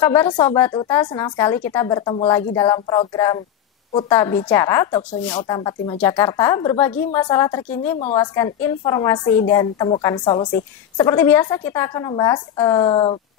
kabar Sobat Uta? Senang sekali kita bertemu lagi dalam program Uta Bicara, talkshow-nya Uta 45 Jakarta, berbagi masalah terkini, meluaskan informasi dan temukan solusi. Seperti biasa kita akan membahas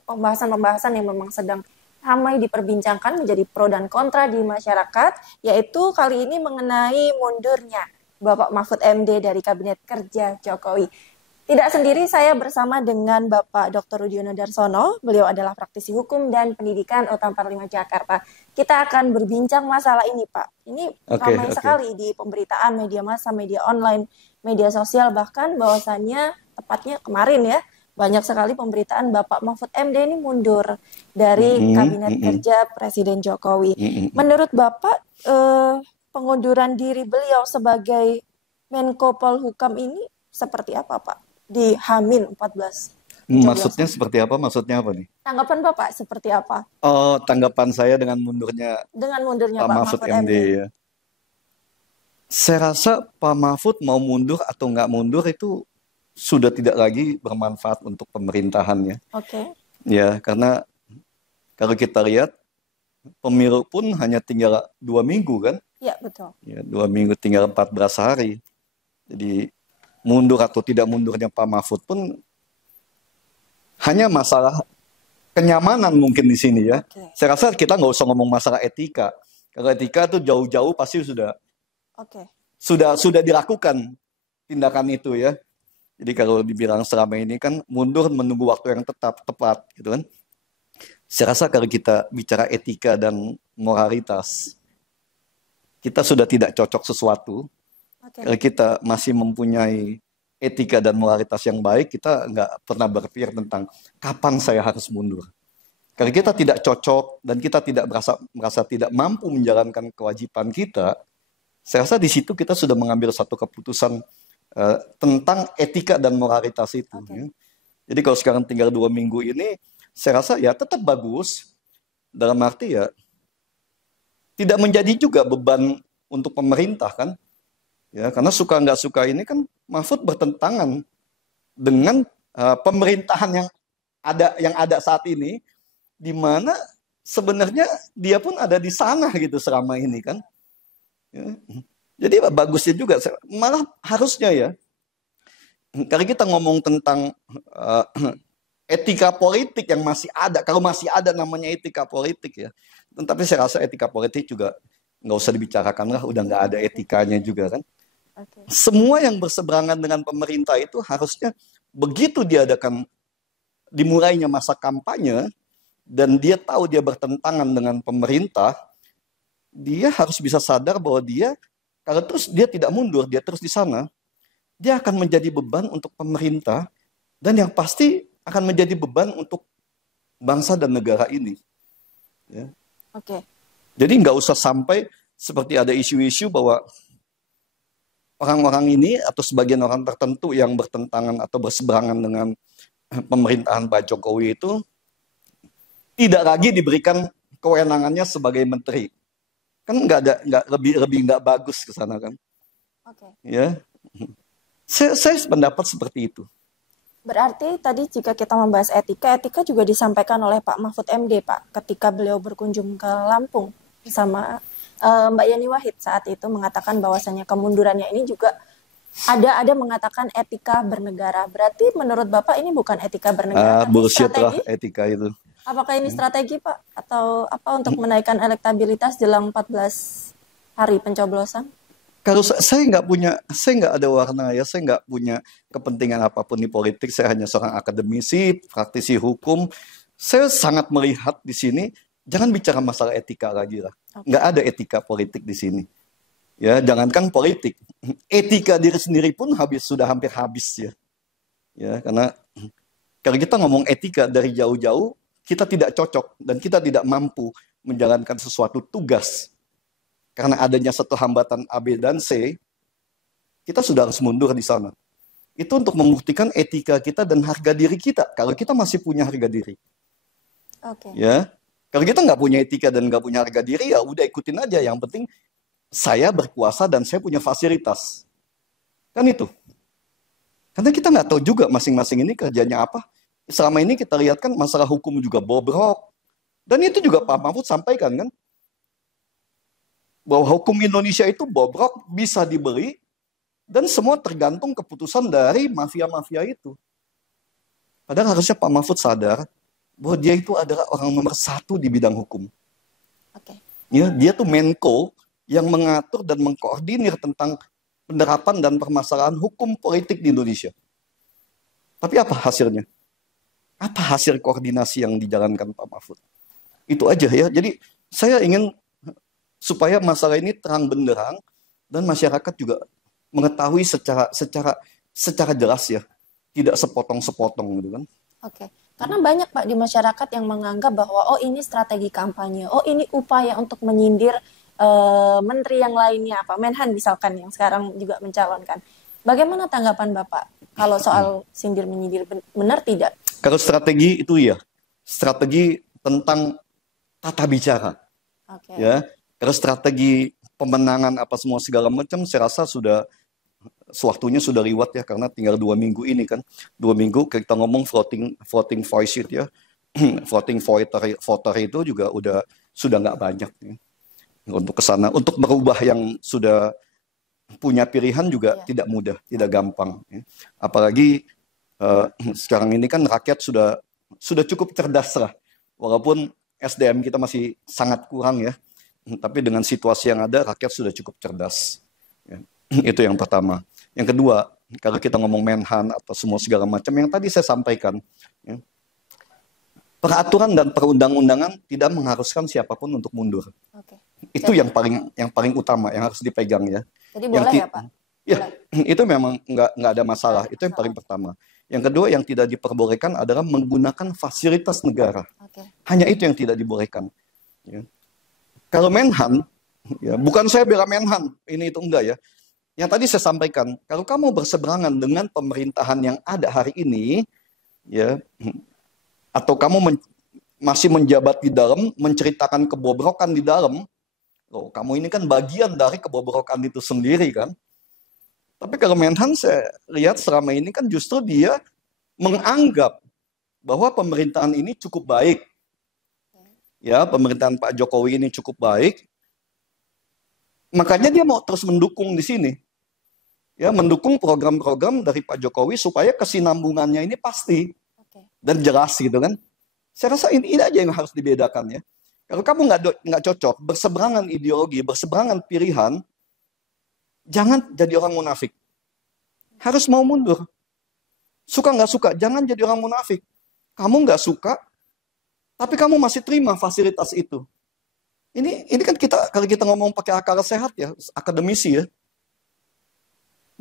pembahasan-pembahasan yang memang sedang ramai diperbincangkan menjadi pro dan kontra di masyarakat, yaitu kali ini mengenai mundurnya Bapak Mahfud MD dari Kabinet Kerja Jokowi. Tidak sendiri, saya bersama dengan Bapak Dr. Rudiono Darsono. Beliau adalah praktisi hukum dan pendidikan UTA 45 Jakarta. Kita akan berbincang masalah ini, Pak. Ini ramai sekali di pemberitaan media massa, media online, media sosial, bahkan bahwasannya tepatnya kemarin ya, banyak sekali pemberitaan Bapak Mahfud MD ini mundur dari Kabinet Kerja Presiden Jokowi. Menurut Bapak, pengunduran diri beliau sebagai Menko Polhukam ini seperti apa, Pak? Di H-14. Maksudnya seperti apa? Maksudnya apa nih? Tanggapan Bapak seperti apa? Oh, tanggapan saya dengan mundurnya Pak Mahfud MD ya. Saya rasa Pak Mahfud mau mundur atau nggak mundur itu sudah tidak lagi bermanfaat untuk pemerintahannya. Oke. Ya, karena kalau kita lihat pemilu pun hanya tinggal 2 minggu kan? Iya, betul. Ya, 2 minggu tinggal 14 hari. Jadi mundur atau tidak mundurnya Pak Mahfud pun hanya masalah kenyamanan mungkin di sini ya. Oke. Saya rasa kita nggak usah ngomong masalah etika. Kalau etika itu jauh-jauh pasti sudah dilakukan tindakan itu ya. Jadi kalau dibilang selama ini kan mundur menunggu waktu yang tepat gitu kan. Saya rasa kalau kita bicara etika dan moralitas, kita sudah tidak cocok sesuatu. Kalau kita masih mempunyai etika dan moralitas yang baik, kita nggak pernah berpikir tentang kapan saya harus mundur. Kalau kita tidak cocok dan kita tidak merasa tidak mampu menjalankan kewajiban kita, saya rasa di situ kita sudah mengambil satu keputusan tentang etika dan moralitas itu. Ya. Jadi kalau sekarang tinggal 2 minggu ini, saya rasa ya tetap bagus. Dalam arti ya tidak menjadi juga beban untuk pemerintah kan. Ya, karena suka nggak suka ini kan Mahfud bertentangan dengan pemerintahan yang ada saat ini, di mana sebenarnya dia pun ada di sana gitu selama ini kan. Ya. Jadi bagusnya juga, malah harusnya ya. Kalau kita ngomong tentang etika politik yang masih ada, kalau masih ada namanya etika politik ya. Tetapi saya rasa etika politik juga nggak usah dibicarakan lah, udah nggak ada etikanya juga kan. Semua yang berseberangan dengan pemerintah itu harusnya begitu dimulainya masa kampanye dan dia tahu dia bertentangan dengan pemerintah, dia harus bisa sadar bahwa kalau terus dia tidak mundur, dia terus di sana, dia akan menjadi beban untuk pemerintah dan yang pasti akan menjadi beban untuk bangsa dan negara ini. Ya. Jadi nggak usah sampai seperti ada isu-isu bahwa orang-orang ini atau sebagian orang tertentu yang bertentangan atau berseberangan dengan pemerintahan Pak Jokowi itu tidak lagi diberikan kewenangannya sebagai menteri. Kan lebih nggak bagus ke sana kan. Ya. Saya pendapat seperti itu. Berarti tadi jika kita membahas etika juga disampaikan oleh Pak Mahfud MD, Pak, ketika beliau berkunjung ke Lampung bersama Mbak Yeni Wahid saat itu mengatakan bahwasannya kemundurannya ini juga ada mengatakan etika bernegara. Berarti menurut Bapak ini bukan etika bernegara, tapi bullshit strategi? Lah etika itu. Apakah ini strategi, Pak? Atau apa untuk menaikkan elektabilitas jelang 14 hari pencoblosan? Kalau saya nggak ada warna ya, saya nggak punya kepentingan apapun di politik. Saya hanya seorang akademisi, praktisi hukum. Saya sangat melihat di sini, jangan bicara masalah etika lagi lah. Nggak ada etika politik di sini. Ya, jangankan politik, etika diri sendiri pun sudah hampir habis ya. Ya, karena kalau kita ngomong etika dari jauh-jauh, kita tidak cocok dan kita tidak mampu menjalankan sesuatu tugas. Karena adanya satu hambatan A, B, dan C, kita sudah harus mundur di sana. Itu untuk membuktikan etika kita dan harga diri kita. Kalau kita masih punya harga diri. Ya. Kalau kita nggak punya etika dan nggak punya harga diri, ya udah ikutin aja. Yang penting saya berkuasa dan saya punya fasilitas. Kan itu. Karena kita nggak tahu juga masing-masing ini kerjanya apa. Selama ini kita lihat kan masalah hukum juga bobrok. Dan itu juga Pak Mahfud sampaikan kan, bahwa hukum Indonesia itu bobrok, bisa dibeli, dan semua tergantung keputusan dari mafia-mafia itu. Padahal harusnya Pak Mahfud sadar bahwa dia itu adalah orang nomor satu di bidang hukum. Oke. Ya, dia tuh Menko yang mengatur dan mengkoordinir tentang penerapan dan permasalahan hukum politik di Indonesia. Tapi apa hasilnya? Apa hasil koordinasi yang dijalankan Pak Mahfud? Itu aja ya. Jadi saya ingin supaya masalah ini terang benderang dan masyarakat juga mengetahui secara jelas ya, tidak sepotong-sepotong gitu kan. Oke. Karena banyak Pak di masyarakat yang menganggap bahwa oh ini strategi kampanye, oh ini upaya untuk menyindir menteri yang lainnya, Pak Menhan misalkan yang sekarang juga mencalonkan. Bagaimana tanggapan Bapak kalau soal sindir menyindir, benar tidak? Kalau strategi itu ya, strategi tentang tata bicara. Oke. Ya, kalau strategi pemenangan apa semua segala macam, saya rasa sudah waktunya sudah liwat ya, karena tinggal 2 minggu ini kan. 2 minggu kita ngomong voting voice itu ya, voting voter itu juga sudah nggak banyak ya. Untuk kesana, untuk merubah yang sudah punya pilihan juga tidak mudah, tidak gampang. Ya. Apalagi sekarang ini kan rakyat sudah cukup cerdas lah, walaupun SDM kita masih sangat kurang ya. Tapi dengan situasi yang ada, rakyat sudah cukup cerdas. Ya. Itu yang pertama. Yang kedua, kalau kita ngomong Menhan atau semua segala macam yang tadi saya sampaikan, ya, peraturan dan perundang-undangan tidak mengharuskan siapapun untuk mundur. Oke. Itu yang paling utama yang harus dipegang ya. Jadi boleh ya Pak? Ya, itu memang nggak ada masalah. Itu yang paling pertama. Yang kedua yang tidak diperbolehkan adalah menggunakan fasilitas negara. Oke. Hanya itu yang tidak dibolehkan. Ya. Kalau Menhan, ya, bukan saya bela Menhan, ini itu enggak ya. Yang tadi saya sampaikan, kalau kamu berseberangan dengan pemerintahan yang ada hari ini, ya, atau kamu masih menjabat di dalam, menceritakan kebobrokan di dalam, loh, kamu ini kan bagian dari kebobrokan itu sendiri kan. Tapi kalau Menhan saya lihat selama ini kan justru dia menganggap bahwa pemerintahan ini cukup baik. Ya, pemerintahan Pak Jokowi ini cukup baik. Makanya dia mau terus mendukung di sini. Ya, mendukung program-program dari Pak Jokowi supaya kesinambungannya ini pasti dan jelas gitu kan. Saya rasa ini aja yang harus dibedakan ya. Kalau kamu nggak cocok, berseberangan ideologi, berseberangan pilihan, jangan jadi orang munafik. Harus mau mundur. Suka nggak suka, jangan jadi orang munafik. Kamu nggak suka, tapi kamu masih terima fasilitas itu. Ini kan kalau kita ngomong pakai akal sehat ya, akademisi ya.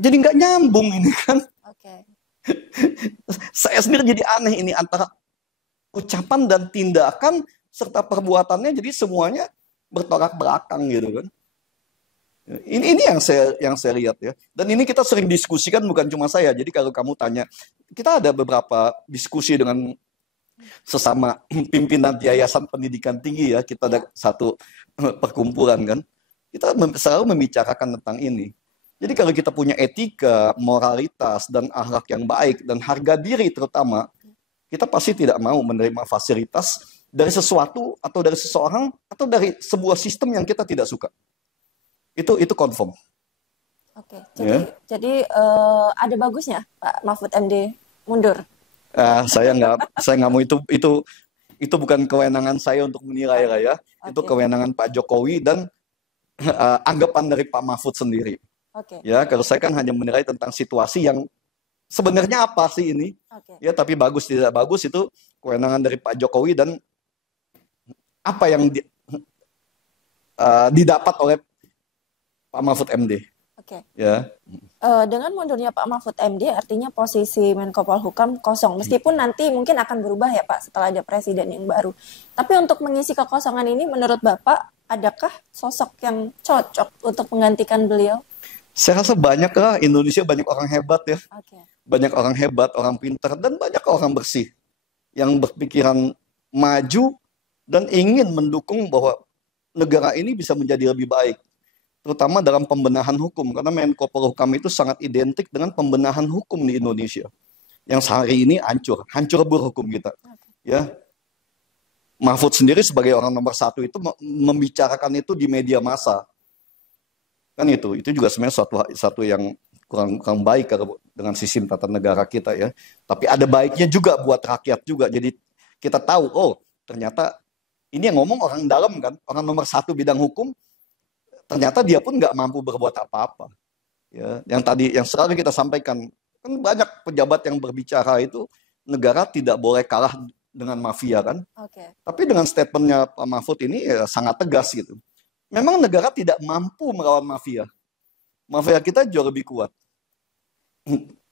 Jadi nggak nyambung ini kan. Oke. Saya sendiri jadi aneh ini antara ucapan dan tindakan serta perbuatannya, jadi semuanya bertolak belakang gitu kan. Ini yang saya lihat ya. Dan ini kita sering diskusikan, bukan cuma saya. Jadi kalau kamu tanya, kita ada beberapa diskusi dengan sesama pimpinan Yayasan Pendidikan Tinggi ya. Kita ada satu perkumpulan kan. Kita selalu membicarakan tentang ini. Jadi kalau kita punya etika, moralitas, dan akhlak yang baik, dan harga diri terutama, kita pasti tidak mau menerima fasilitas dari sesuatu atau dari seseorang atau dari sebuah sistem yang kita tidak suka. Itu confirm. Oke. Jadi ada bagusnya Pak Mahfud MD mundur. Saya nggak mau itu bukan kewenangan saya untuk menilai lah ya. Itu kewenangan Pak Jokowi dan anggapan dari Pak Mahfud sendiri. Ya, kalau saya kan hanya menilai tentang situasi yang sebenarnya apa sih ini. Ya, tapi bagus tidak bagus itu kewenangan dari Pak Jokowi dan apa yang didapat oleh Pak Mahfud MD. Ya. Dengan mundurnya Pak Mahfud MD artinya posisi Menko Polhukam kosong. Meskipun nanti mungkin akan berubah ya Pak setelah ada presiden yang baru. Tapi untuk mengisi kekosongan ini menurut Bapak adakah sosok yang cocok untuk menggantikan beliau? Saya rasa banyak lah, Indonesia banyak orang hebat ya. Banyak orang hebat, orang pintar, dan banyak orang bersih. Yang berpikiran maju dan ingin mendukung bahwa negara ini bisa menjadi lebih baik. Terutama dalam pembenahan hukum. Karena Menko Polhukam itu sangat identik dengan pembenahan hukum di Indonesia. Yang hari ini hancur lebur hukum kita. Ya. Mahfud sendiri sebagai orang nomor satu itu membicarakan itu di media massa. Kan itu juga sebenarnya satu yang kurang baik dengan sistem tata negara kita ya. Tapi ada baiknya juga buat rakyat juga. Jadi kita tahu, oh ternyata ini yang ngomong orang dalam kan, orang nomor satu bidang hukum, ternyata dia pun nggak mampu berbuat apa-apa. Ya, yang selalu kita sampaikan, kan banyak pejabat yang berbicara itu negara tidak boleh kalah dengan mafia kan. Oke. Tapi dengan statementnya Pak Mahfud ini ya, sangat tegas gitu. Memang negara tidak mampu melawan mafia. Mafia kita jauh lebih kuat.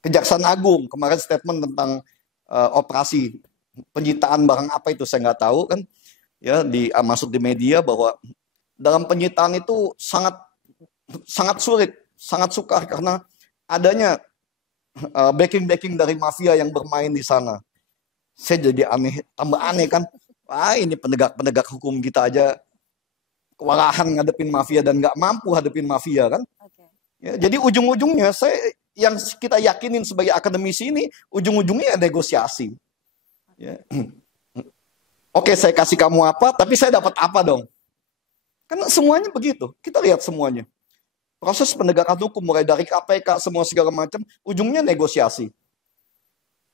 Kejaksaan Agung kemarin statement tentang operasi penyitaan barang apa itu saya nggak tahu kan, ya masuk di media bahwa dalam penyitaan itu sangat sulit, sangat sukar karena adanya backing dari mafia yang bermain di sana. Saya jadi tambah aneh kan. Wah, ini penegak hukum kita aja kewalahan ngadepin mafia dan nggak mampu hadepin mafia kan. Ya, jadi ujung-ujungnya yang kita yakinin sebagai akademisi ini ujung-ujungnya negosiasi. Ya. Oke, saya kasih kamu apa, tapi saya dapat apa dong? Karena semuanya begitu. Kita lihat semuanya. Proses penegakan hukum mulai dari KPK semua segala macam, ujungnya negosiasi.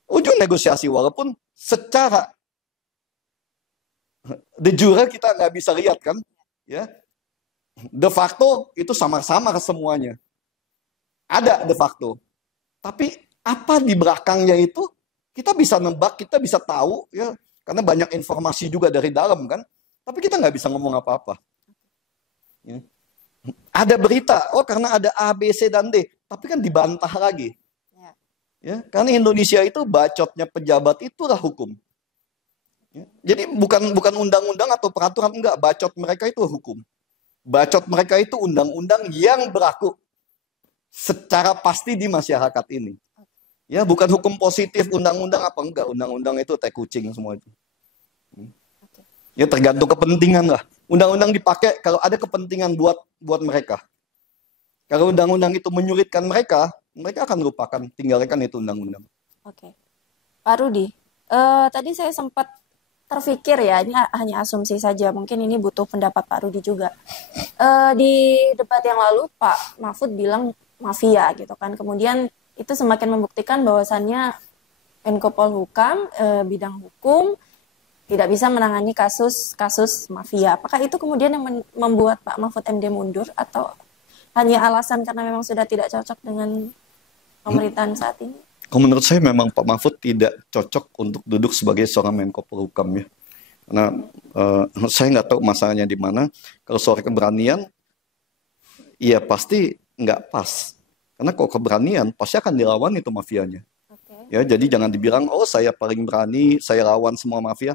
Ujung negosiasi walaupun secara de jure kita nggak bisa lihat kan, ya. De facto itu sama-sama semuanya. Ada de facto. Tapi apa di belakangnya itu kita bisa nebak, kita bisa tahu ya, karena banyak informasi juga dari dalam kan. Tapi kita nggak bisa ngomong apa-apa. Ya. Ada berita, oh karena ada A, B, C, dan D, tapi kan dibantah lagi. Ya, karena Indonesia itu bacotnya pejabat itulah hukum. Ya, jadi bukan undang-undang atau peraturan, enggak, bacot mereka itu hukum. Bacot mereka itu undang-undang yang berlaku secara pasti di masyarakat ini. Ya, bukan hukum positif undang-undang apa enggak, undang-undang itu teh kucing semua itu. Ya tergantung kepentingan lah. Undang-undang dipakai kalau ada kepentingan buat mereka. Kalau undang-undang itu menyulitkan mereka akan lupakan, tinggalkan itu undang-undang. Oke. Pak Rudi, tadi saya sempat terpikir ya, ini hanya asumsi saja, mungkin ini butuh pendapat Pak Rudi juga. Di debat yang lalu Pak Mahfud bilang mafia gitu kan, kemudian itu semakin membuktikan bahwasannya Menko Polhukam, bidang hukum, tidak bisa menangani kasus mafia. Apakah itu kemudian yang membuat Pak Mahfud MD mundur atau hanya alasan karena memang sudah tidak cocok dengan pemerintahan saat ini? Menurut saya memang Pak Mahfud tidak cocok untuk duduk sebagai seorang Menko Polhukam ya. Karena saya nggak tahu masalahnya di mana. Kalau soal keberanian, ya pasti nggak pas. Karena kalau keberanian pasti akan dilawan itu mafianya. Ya, jadi jangan dibilang, oh saya paling berani, saya lawan semua mafia.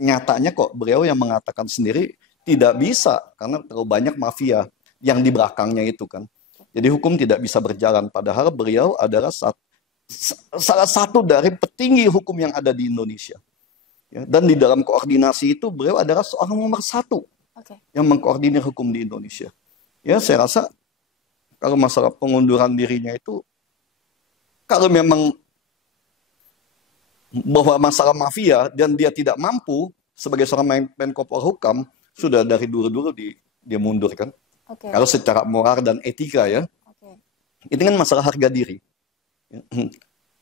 Nyatanya kok beliau yang mengatakan sendiri tidak bisa karena terlalu banyak mafia yang di belakangnya itu kan. Jadi hukum tidak bisa berjalan. Padahal beliau adalah salah satu dari petinggi hukum yang ada di Indonesia. Ya, dan di dalam koordinasi itu beliau adalah seorang nomor satu yang mengkoordinir hukum di Indonesia. Ya, saya rasa kalau masalah pengunduran dirinya itu, kalau memang bahwa masalah mafia dan dia tidak mampu sebagai seorang Menko Polhukam, sudah dari dulu-dulu dia mundur kan. Kalau secara moral dan etika ya, itu kan masalah harga diri.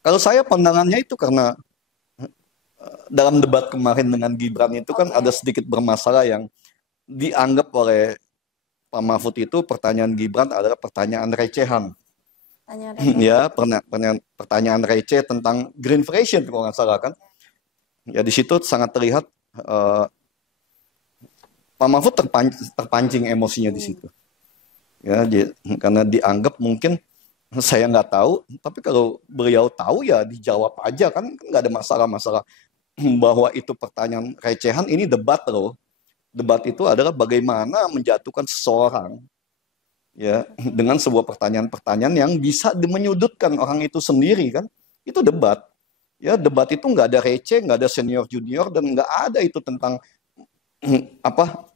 Kalau saya pandangannya itu karena dalam debat kemarin dengan Gibran itu kan ada sedikit bermasalah yang dianggap oleh Pak Mahfud itu pertanyaan Gibran adalah pertanyaan recehan. Ya, pertanyaan receh tentang greenflation kalau nggak salah kan. Ya di situ sangat terlihat Pak Mahfud terpancing emosinya di situ. Ya, karena dianggap mungkin saya nggak tahu, tapi kalau beliau tahu ya dijawab aja kan nggak ada masalah bahwa itu pertanyaan recehan. Ini debat loh. Debat itu adalah bagaimana menjatuhkan seseorang. Ya, dengan sebuah pertanyaan-pertanyaan yang bisa menyudutkan orang itu sendiri kan, itu debat. Ya, debat itu nggak ada receh, nggak ada senior junior dan nggak ada itu tentang apa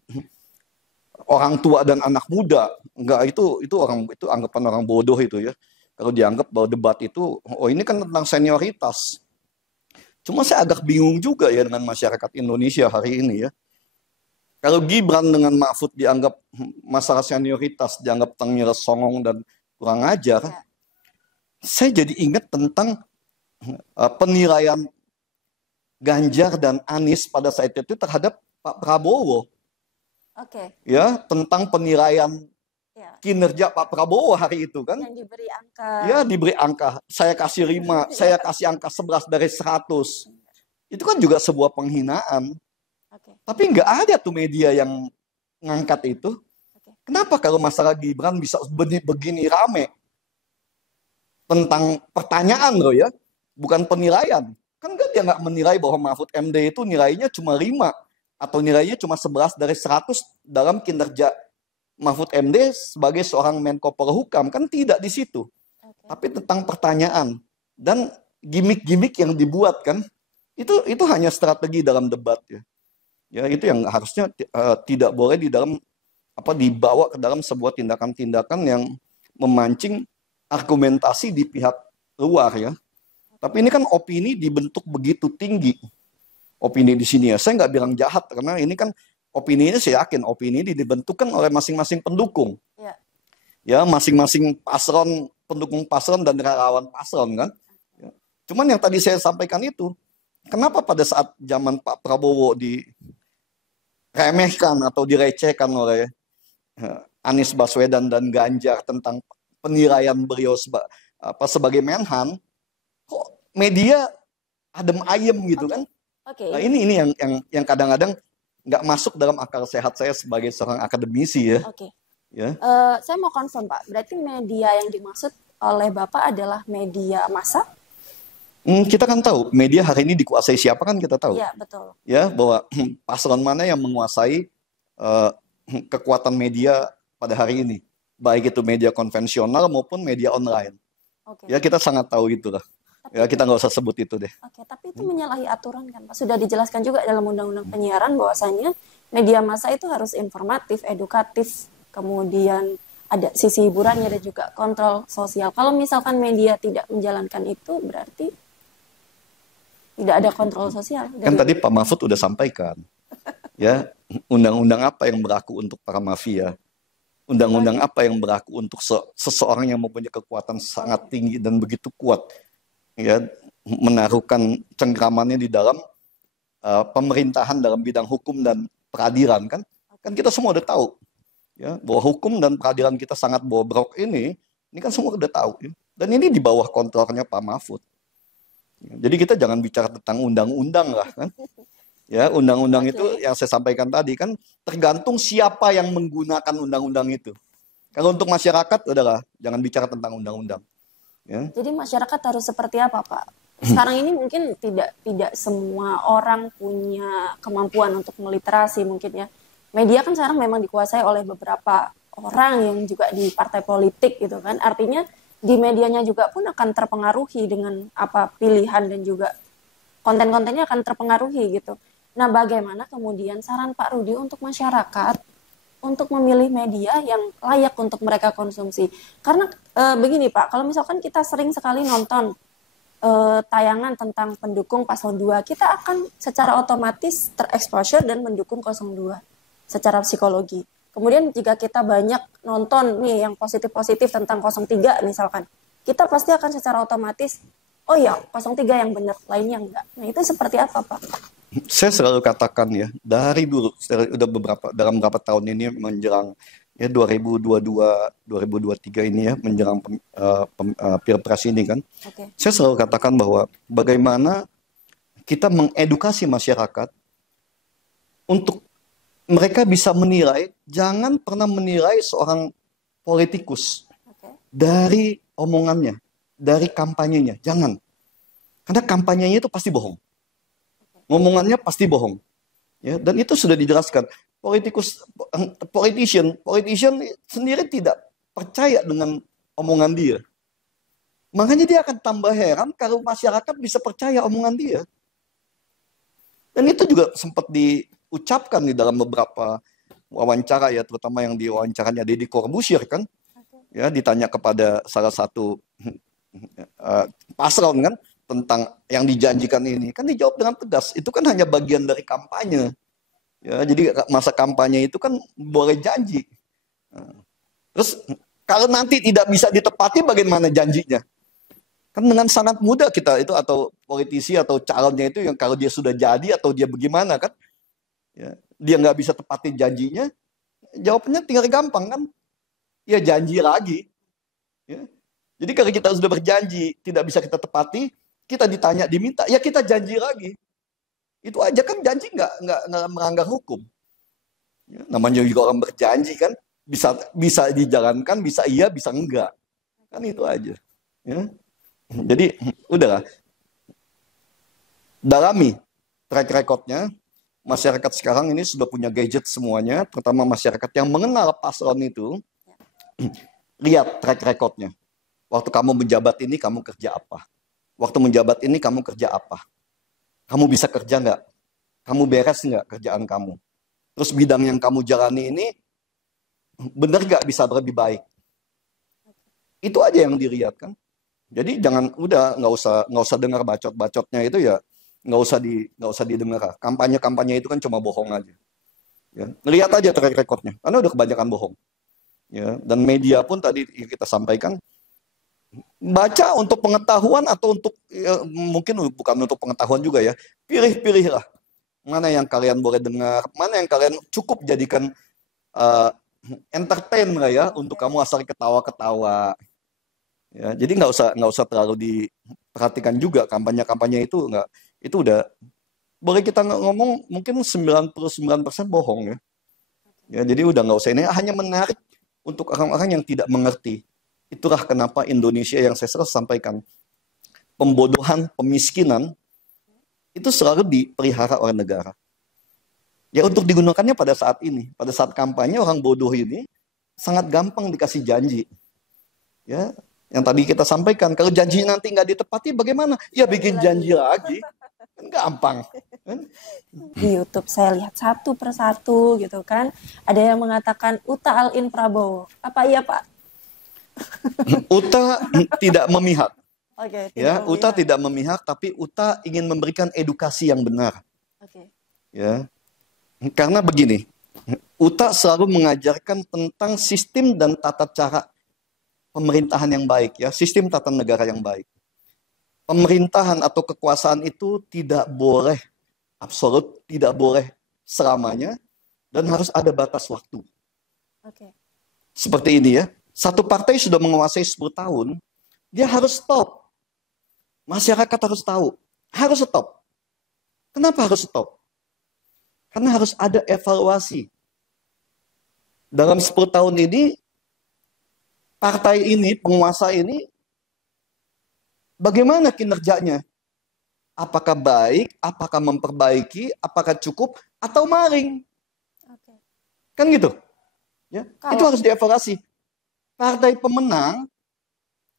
orang tua dan anak muda. Nggak, itu anggapan orang bodoh itu ya. Kalau dianggap bahwa debat itu, oh ini kan tentang senioritas. Cuma saya agak bingung juga ya dengan masyarakat Indonesia hari ini ya. Kalau Gibran dengan Mahfud dianggap masalah senioritas, dianggap tengil, songong dan kurang ajar, Ya. saya jadi ingat tentang penilaian Ganjar dan Anies pada saat itu terhadap Pak Prabowo. Oke. Ya, tentang penilaian Ya. kinerja Pak Prabowo hari itu kan. Yang diberi angka. Ya, diberi angka. Saya kasih 5, saya kasih angka 11 dari 100. Itu kan juga sebuah penghinaan. Oke. Tapi nggak ada tuh media yang ngangkat itu. Oke. Kenapa kalau masalah Gibran bisa begini rame? Tentang pertanyaan loh ya, bukan penilaian. Kan dia nggak menilai bahwa Mahfud MD itu nilainya cuma 5 atau nilainya cuma 11 dari 100 dalam kinerja Mahfud MD sebagai seorang Menko Polhukam. Kan tidak di situ. Oke. Tapi tentang pertanyaan dan gimmick-gimmick yang dibuat kan, itu hanya strategi dalam debat ya. Ya itu yang harusnya tidak boleh dibawa ke dalam sebuah tindakan-tindakan yang memancing argumentasi di pihak luar ya. Tapi ini kan opini dibentuk begitu tinggi. Opini di sini ya, saya nggak bilang jahat karena ini kan opini ini saya yakin opini ini dibentukkan oleh masing-masing pendukung. Ya. Ya masing-masing paslon, pendukung paslon dan relawan paslon kan. Ya. Cuman yang tadi saya sampaikan itu, kenapa pada saat zaman Pak Prabowo diremehkan atau direcehkan oleh Anies Baswedan dan Ganjar tentang penilaian beliau sebagai Menhan, kok media adem ayem gitu kan? Oke. Nah, ini yang kadang-kadang nggak masuk dalam akal sehat saya sebagai seorang akademisi ya. Oke. Ya. Saya mau confirm Pak, berarti media yang dimaksud oleh Bapak adalah media massa? Kita kan tahu media hari ini dikuasai siapa kan kita tahu. Iya, betul. Ya, bahwa paslon mana yang menguasai kekuatan media pada hari ini, baik itu media konvensional maupun media online. Oke. Ya kita sangat tahu itulah. Ya kita nggak usah sebut itu deh. Oke, tapi itu menyalahi aturan kan Pak? Sudah dijelaskan juga dalam Undang-Undang Penyiaran bahwasanya media massa itu harus informatif, edukatif, kemudian ada sisi hiburannya dan juga kontrol sosial. Kalau misalkan media tidak menjalankan itu berarti tidak ada kontrol sosial. Kan tadi Pak Mahfud udah sampaikan, ya undang-undang apa yang berlaku untuk para mafia, undang-undang apa yang berlaku untuk seseorang yang mempunyai kekuatan sangat tinggi dan begitu kuat, ya menaruhkan cengkramannya di dalam pemerintahan dalam bidang hukum dan peradilan kan kita semua udah tahu, ya bahwa hukum dan peradilan kita sangat bobrok ini kan semua udah tahu, ya. Dan ini di bawah kontrolnya Pak Mahfud. Jadi kita jangan bicara tentang undang-undang lah kan. Ya, undang-undang itu yang saya sampaikan tadi kan tergantung siapa yang menggunakan undang-undang itu. Kalau untuk masyarakat udahlah, jangan bicara tentang undang-undang. Ya. Jadi masyarakat harus seperti apa, Pak? Sekarang ini mungkin tidak semua orang punya kemampuan untuk meliterasi mungkin ya. Media kan sekarang memang dikuasai oleh beberapa orang yang juga di partai politik gitu kan. Artinya di medianya juga pun akan terpengaruhi dengan apa pilihan dan juga konten-kontennya akan terpengaruhi gitu. Nah, bagaimana kemudian saran Pak Rudi untuk masyarakat untuk memilih media yang layak untuk mereka konsumsi? Karena begini Pak, kalau misalkan kita sering sekali nonton tayangan tentang pendukung paslon 2, kita akan secara otomatis terexposure dan mendukung 02 secara psikologi. Kemudian jika kita banyak nonton nih yang positif-positif tentang 03 misalkan, kita pasti akan secara otomatis, oh ya 03 yang benar, lainnya enggak. Nah itu seperti apa Pak? Saya selalu katakan ya, dari dulu, udah dalam beberapa tahun ini menjelang ya 2022-2023 ini ya, menjelang Pilpres ini kan, saya selalu katakan bahwa bagaimana kita mengedukasi masyarakat untuk mereka bisa menilai, jangan pernah menilai seorang politikus dari omongannya, dari kampanyenya, jangan. Karena kampanyenya itu pasti bohong. Ngomongannya pasti bohong. Ya, dan itu sudah dijelaskan. Politician sendiri tidak percaya dengan omongan dia. Makanya dia akan tambah heran kalau masyarakat bisa percaya omongan dia. Dan itu juga sempat diucapkan di dalam beberapa wawancara ya, terutama yang diwawancaranya Deddy Corbuzier kan. Ya, ditanya kepada salah satu paslon kan, tentang yang dijanjikan ini? Kan dijawab dengan tegas. Itu kan hanya bagian dari kampanye. Ya, jadi masa kampanye itu kan boleh janji. Terus kalau nanti tidak bisa ditepati, bagaimana janjinya? Kan dengan sangat mudah kita itu, atau politisi atau calonnya itu, yang kalau dia sudah jadi atau dia bagaimana kan, ya, dia nggak bisa tepatin janjinya, jawabannya tinggal gampang kan, ya janji lagi. Ya. Jadi kalau kita sudah berjanji tidak bisa kita tepati, kita ditanya diminta, ya kita janji lagi. Itu aja kan, janji nggak melanggar hukum. Ya, namanya juga orang berjanji kan, bisa dijalankan, bisa iya, bisa enggak. Kan itu aja. Ya. Jadi udahlah, dalami track recordnya. Masyarakat sekarang ini sudah punya gadget semuanya, terutama masyarakat yang mengenal paslon itu. Lihat track recordnya. Waktu kamu menjabat ini, kamu kerja apa? Waktu menjabat ini, kamu kerja apa? Kamu bisa kerja nggak? Kamu beres nggak kerjaan kamu? Terus bidang yang kamu jalani ini, benar nggak bisa lebih baik? Itu aja yang dilihat kan. Jadi jangan, udah nggak usah dengar bacot-bacotnya itu, ya nggak usah didengar. Kampanye itu kan cuma bohong aja. Ya, lihat aja track recordnya, karena udah kebanyakan bohong. Ya, dan media pun tadi kita sampaikan, baca untuk pengetahuan atau untuk, ya, mungkin bukan untuk pengetahuan juga ya. Pilih-pilihlah mana yang kalian boleh dengar, mana yang kalian cukup jadikan entertain lah ya, untuk kamu asal ketawa-ketawa. Ya, jadi nggak usah terlalu diperhatikan juga kampanye itu, nggak, itu udah boleh kita ngomong mungkin 99% bohong ya. Ya, jadi udah nggak usah, ini hanya menarik untuk orang-orang yang tidak mengerti. Itulah kenapa Indonesia yang saya selalu sampaikan, pembodohan, pemiskinan itu selalu dipelihara oleh negara. Ya, untuk digunakannya pada saat ini, pada saat kampanye, orang bodoh ini sangat gampang dikasih janji. Ya, yang tadi kita sampaikan, kalau janji nanti nggak ditepati bagaimana? Ya bikin janji lagi. Kan gampang. Di YouTube saya lihat satu persatu gitu kan. Ada yang mengatakan Uta All-in Prabowo. Apa iya Pak? Uta tidak memihak. Oke, Ya, tidak Uta memihak. tidak memihak, tapi Uta ingin memberikan edukasi yang benar. Oke. Ya, karena begini, Uta selalu mengajarkan tentang sistem dan tata cara pemerintahan yang baik, ya, sistem tata negara yang baik. Pemerintahan atau kekuasaan itu tidak boleh absolut, tidak boleh selamanya, dan harus ada batas waktu. Oke. Seperti ini ya, satu partai sudah menguasai 10 tahun, dia harus stop. Masyarakat harus tahu, harus stop. Kenapa harus stop? Karena harus ada evaluasi. Dalam 10 tahun ini, partai ini, penguasa ini, bagaimana kinerjanya? Apakah baik, apakah memperbaiki, apakah cukup, atau maling? Oke. Kan gitu. Ya, itu harus dievaluasi. Partai pemenang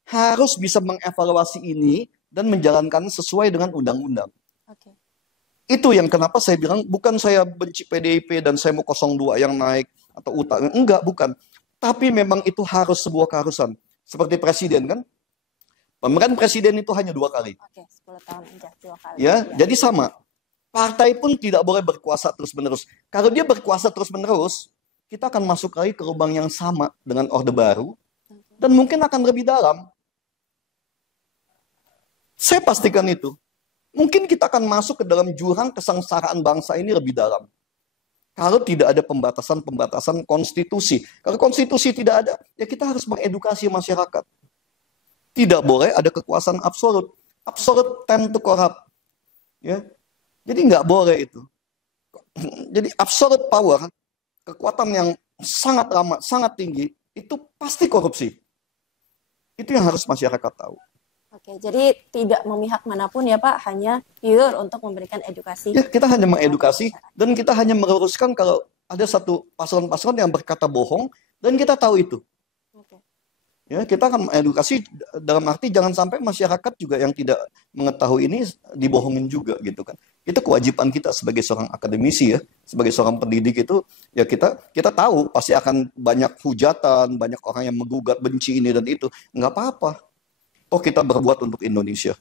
harus bisa mengevaluasi ini dan menjalankan sesuai dengan undang-undang. Oke. Itu yang kenapa saya bilang, bukan saya benci PDIP dan saya mau 02 yang naik, atau UTA. Enggak, bukan. Tapi memang itu harus sebuah keharusan. Seperti presiden kan. Pemilihan presiden itu hanya 2 kali. Oke, 10 tahun aja 2 kali. Ya, jadi sama. Partai pun tidak boleh berkuasa terus-menerus. Kalau dia berkuasa terus-menerus, kita akan masuk lagi ke lubang yang sama dengan Orde Baru, dan mungkin akan lebih dalam. Saya pastikan itu. Mungkin kita akan masuk ke dalam jurang kesengsaraan bangsa ini lebih dalam. Kalau tidak ada pembatasan konstitusi. Kalau konstitusi tidak ada, ya kita harus mengedukasi masyarakat. Tidak boleh ada kekuasaan absolut. Absolut tend to corrupt. Ya. Jadi nggak boleh itu. Jadi absolute power, kekuatan yang sangat lama, sangat tinggi, itu pasti korupsi. Itu yang harus masyarakat tahu. Oke, jadi tidak memihak manapun ya Pak, hanya pure untuk memberikan edukasi. Ya, kita hanya mengedukasi dan kita hanya meluruskan kalau ada satu paslon-paslon yang berkata bohong dan kita tahu itu. Oke. Ya, kita akan mengedukasi dalam arti jangan sampai masyarakat juga yang tidak mengetahui ini dibohongin juga gitu kan. Itu kewajiban kita sebagai seorang akademisi ya, sebagai seorang pendidik itu ya kita tahu pasti akan banyak hujatan, banyak orang yang menggugat benci ini dan itu. Nggak apa-apa. Oh, kita berbuat untuk Indonesia.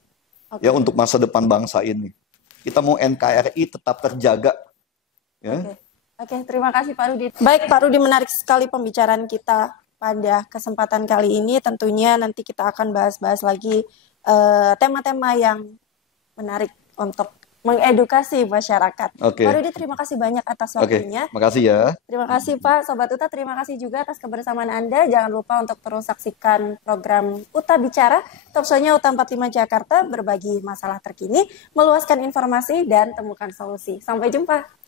Oke. ya untuk masa depan bangsa ini. Kita mau NKRI tetap terjaga. Ya. Oke. Oke, terima kasih Pak Rudi. Baik, Pak Rudi, menarik sekali pembicaraan kita pada kesempatan kali ini. Tentunya nanti kita akan bahas-bahas lagi tema-tema yang menarik untuk mengedukasi masyarakat. Oke. Pak Rudi, terima kasih banyak atas Oke, waktunya. makasih ya. Terima kasih Pak. Sobat Uta, terima kasih juga atas kebersamaan Anda. Jangan lupa untuk terus saksikan program Uta Bicara, talkshow-nya Uta 45 Jakarta, berbagi masalah terkini, meluaskan informasi, dan temukan solusi. Sampai jumpa.